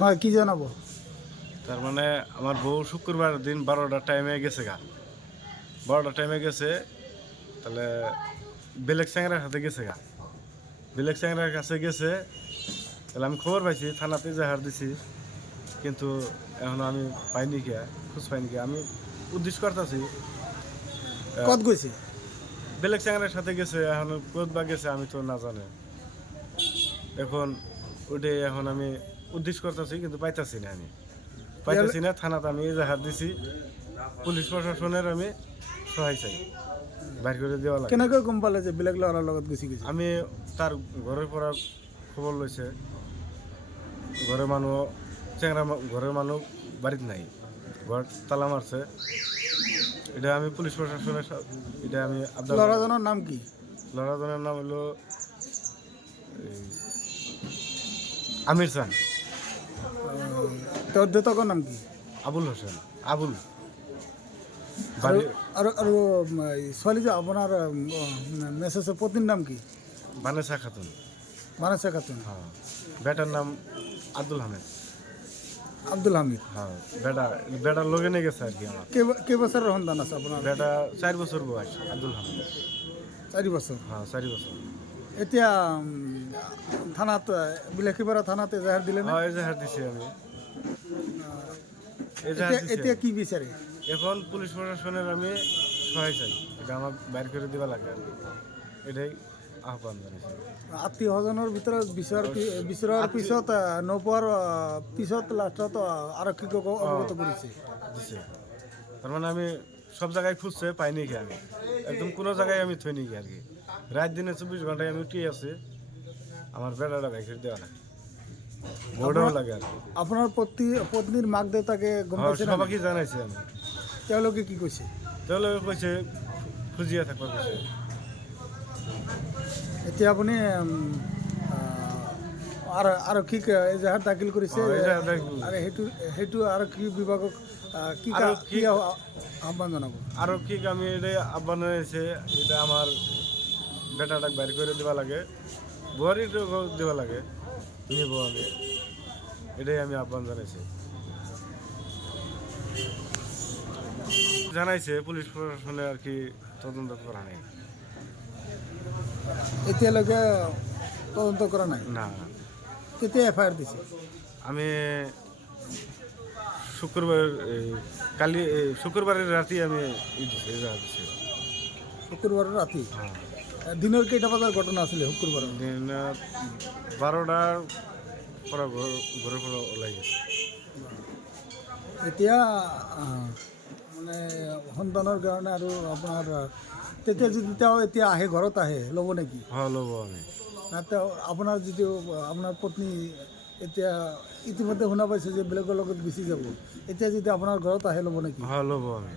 হয় কি জানাবো? তার মানে আমার বউ শুক্রবার দিন 12টার টাইমে গেছে গা, 12টার টাইমে গেছে। তাহলে বেলেগ চ্যাংরার হাতে গেছে গা, বেলেগ চ্যাংরার কাছে গেছে। তাহলে আমি খবর পাইছি, থানাতে জাহার দিছি, কিন্তু এখনো আমি পাইনি কে, খোঁজ পাইনি কে। আমি উদ্দেশ্য করতেছি কত গেছে? বেলেগ চ্যাংরার সাথে গেছে, এখন কোথ বা গেছে আমি তো না জানে। এখন ওইটাই এখন আমি উদ্দেশ্য করতেছি, কিন্তু পাইতাছি না, আমি পাইতেছি না। থানাতে আমি এজাহার দিছি, পুলিশ প্রশাসনের আমি সহায় চাই, বাইর করে দেওয়া লাগে। কেনেকৈ গম পালে যে বেলেগ ল'ৰাৰ লগত গুচি গৈছে? আমি তার ঘরের পর খবর লইছে, ঘরের মানুষ ঘরের মানুষ বাড়িতে নাই, ঘর তালা মারছে। এটা আমি পুলিশ প্রশাসনের এটা আমি ল'ৰাজনৰ নাম কি? লড়াজনের নাম হলো আমির খান, তেওঁৰ দেউতাকৰ নাম কি? আবুল হোসেন, আবুল। আৰু আৰু আৰু ছোৱালী যে আপোনাৰ মেছেজৰ পত্নীৰ নাম কি? বানেসা খাতুন। মানসা খাতুন। হ্যাঁ, বেটার নাম আব্দুল হামিদ। আব্দুল হামিদ। হ্যাঁ, বেটার লগে নিয়ে গেছে আর কি। আমার কেইবছৰৰ সন্তান আছে আপোনাৰ? বেটা 4 বছর বয়স, আব্দুল হামিদ। 4 বছৰ। হ্যাঁ, 4 বছর। এতিয়া থানাত বিলাসীপাৰা থানাত এজাহাৰ দিলে না? হ্যাঁ, এজাহার দিছি আমি, এজাহার দিছি। এতিয়া কি বিচাৰে? এখন পুলিশ প্রশাসনের আমি সহায় চাই, এটা আমার বাইর করে দিবা লাগে আর কি। এটাই আহ্বান জানিয়েছি। আত্মীয় স্বজনৰ ভিতৰত বিচৰাৰ পিছত নোপোৱাৰ পিছত লাষ্টত আৰক্ষীক অৱগত কৰিছে। দিছে, তার মানে আমি সব জায়গায় খুঁজছে, পাইনি কি আমি, একদম কোনো জায়গায় আমি থইনি কি আর কি। রাত দিনে 24 ঘন্টায় আমি কি আছে, আমার বেড়াটা বাইর করে দেওয়া লাগে, বড়ও লাগে আর কি। আপোনাৰ পত্নীৰ মাক দেউতাকে গম হ্যাঁ, পাইছে না? সবাইকে জানাইছি আমি। তেওঁলোকে কি কৈছে? তাহলে কইছে খুঁজিয়া থাকবার কইছে। এতিয়া আপুনি আৰক্ষীক এজাহাৰ দাখিল কৰিছে, এজাহাৰ দাখিল। আৰু সেইটো আৰক্ষী বিভাগক কি আহ্বান জনাব? আরক্ষীক আমি এটাই আহ্বান জানাইছে, এটা আমার বেটাটাকে বাইর করে দেওয়া লাগে, বুহারিটাকে দেওয়া লাগে, নিব আমি, এটাই আমি আহ্বান জানাইছি। জানাইছে পুলিশ প্রশাসনে আর কি, তদন্ত করা নেই। এতিয়ালৈকে তদন্ত কৰা নাই? না, কেতিয়া এফআইআৰ দিছে? আমি শুক্রবার কালি শুক্রবারের রাতে আমি এজাহার দিছি। শুক্ৰবাৰৰ ৰাতি? হ্যাঁ, দিনৰ কেইটা বজাৰ ঘটনা আছিলে শুক্ৰবাৰৰ? দিন 12টার পর ঘরের পর ওলাই গেছে। এতিয়া মানে সন্তানৰ কাৰণে আৰু আপোনাৰ তেতিয়া যদি তেওঁ এতিয়া আহে, ঘৰত আহে, ল'ব নেকি? হ্যাঁ, ল'ব আমি। না তেওঁ আপোনাৰ যিটো আপোনাৰ পত্নী এতিয়া ইতিমধ্যে শুনা পাইছে যে বেলেগৰ লগত গুচি যাব, এতিয়া যদি আপোনাৰ ঘৰত আহে, ল'ব নেকি? হ্যাঁ, ল'ব আমি।